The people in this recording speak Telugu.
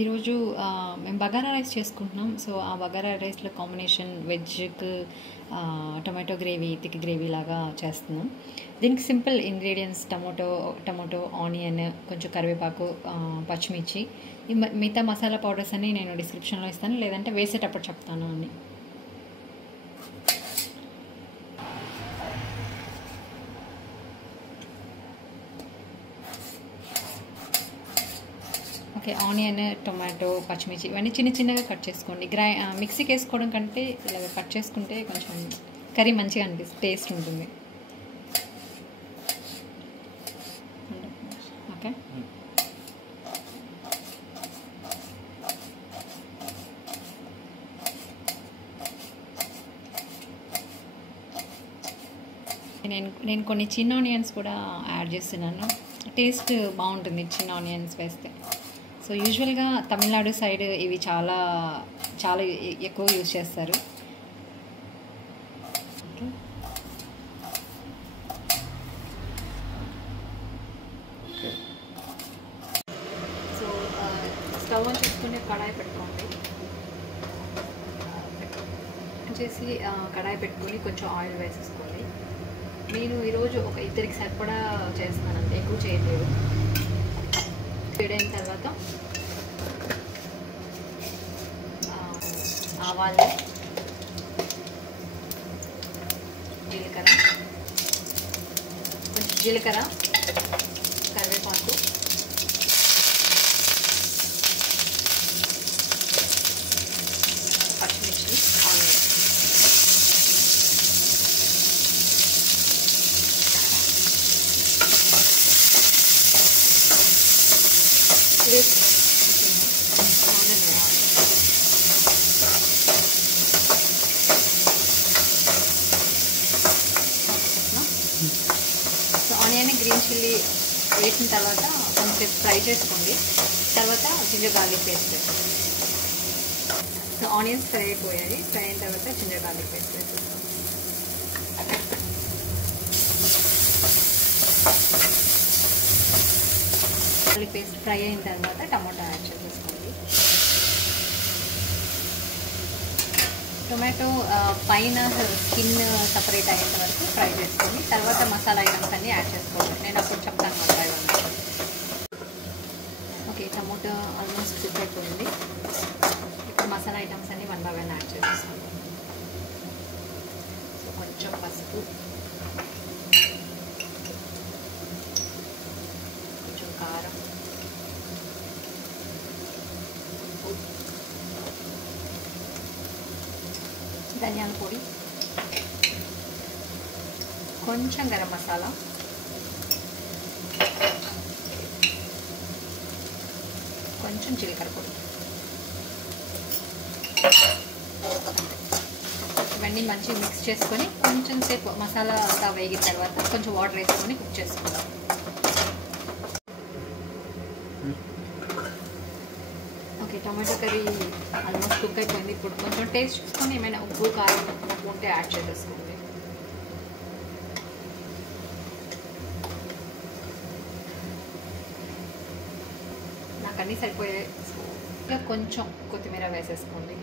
ఈరోజు మేము బగారా రైస్ చేసుకుంటున్నాం. సో ఆ బగారా రైస్లో కాంబినేషన్ వెజ్కి టొమాటో గ్రేవీ, థిక్ గ్రేవీ లాగా చేస్తున్నాం. దీనికి సింపుల్ ఇంగ్రీడియంట్స్ టమోటో, ఆనియన్, కొంచెం కరివేపాకు, పచ్చిమిర్చి. మిగతా మసాలా పౌడర్స్ అన్ని నేను డిస్క్రిప్షన్లో ఇస్తాను, లేదంటే వేసేటప్పుడు చెప్తాను అన్ని. ఓకే, ఆనియన్, టొమాటో, పచ్చిమిర్చి ఇవన్నీ చిన్న చిన్నగా కట్ చేసుకోండి. మిక్సీకి వేసుకోవడం కంటే ఇలాగ కట్ చేసుకుంటే కొంచెం కర్రీ మంచిగా అనిపిస్తుంది, టేస్ట్ ఉంటుంది. ఓకే, నేను కొన్ని చిన్న ఆనియన్స్ కూడా యాడ్ చేస్తున్నాను. టేస్ట్ బాగుంటుంది చిన్న ఆనియన్స్ వేస్తే. సో యూజువల్గా తమిళనాడు సైడ్ ఇవి చాలా చాలా ఎక్కువ యూజ్ చేస్తారు. సో స్టవ్ ఆన్ చేసుకుని కడాయి పెట్టుకోండి. చేసి కడాయి పెట్టుకొని కొంచెం ఆయిల్ వేసేసుకోండి. నేను ఈరోజు ఒక ఇద్దరికి సరిపడా చేస్తున్నానంటే ఎక్కువ చేయలేదు. వేడైన తర్వాత ఆవాలు, జీలకర్ర, కరివేపాకు, పచ్చిమిర్చి, ఆనియన్ ఆనియన్, గ్రీన్ చిల్లీ వేసిన తర్వాత కొంచెం ఫ్రై చేసుకోండి. తర్వాత జింజర్ గార్లిక్ పేస్ట్ వేసుకోండి. సో ఆనియన్స్ ఫ్రై అయిపోయాయి. ఫ్రై అయిన తర్వాత జింజర్ గార్లిక్ పేస్ట్ వేసేస్తాం. గార్లిక్ పేస్ట్ ఫ్రై అయిన తర్వాత టమాటా యాడ్ చేసేసుకోండి. టొమాటో పైన స్కిన్ సపరేట్ అయ్యేంత వరకు ఫ్రై చేసుకొని తర్వాత మసాలా ఐటమ్స్ అన్నీ యాడ్ చేసుకోవాలి. నేను అప్పుడు చెప్తాను masala items. Okay, tomato almost cook అయిపోయింది. ఇప్పుడు మసాలా ఐటమ్స్ అన్నీ 1 by 1 యాడ్ చేసేస్తాను. సో కొంచెం పసుపు, కొంచెం కారం, ధనియాల పొడి, కొంచెం గరం మసాలా, కొంచెం జీలకర్ర పొడి. ఇవన్నీ మంచిగా మిక్స్ చేసుకొని కొంచెం సేపు మసాలా అంతా వేగిన తర్వాత కొంచెం వాటర్ వేసుకొని కుక్ చేసుకుందాం. Okay, tomato curry almost cook అయిపోయింది. ఇప్పుడు కొంచెం టేస్ట్ చూసుకొని ఏమైనా ఉప్పు, కారం ఉంటే యాడ్ చేసేసుకోండి. నాకు అన్నీ సరిపోయాయి. కొంచెం కొత్తిమీర వేసేసుకోండి.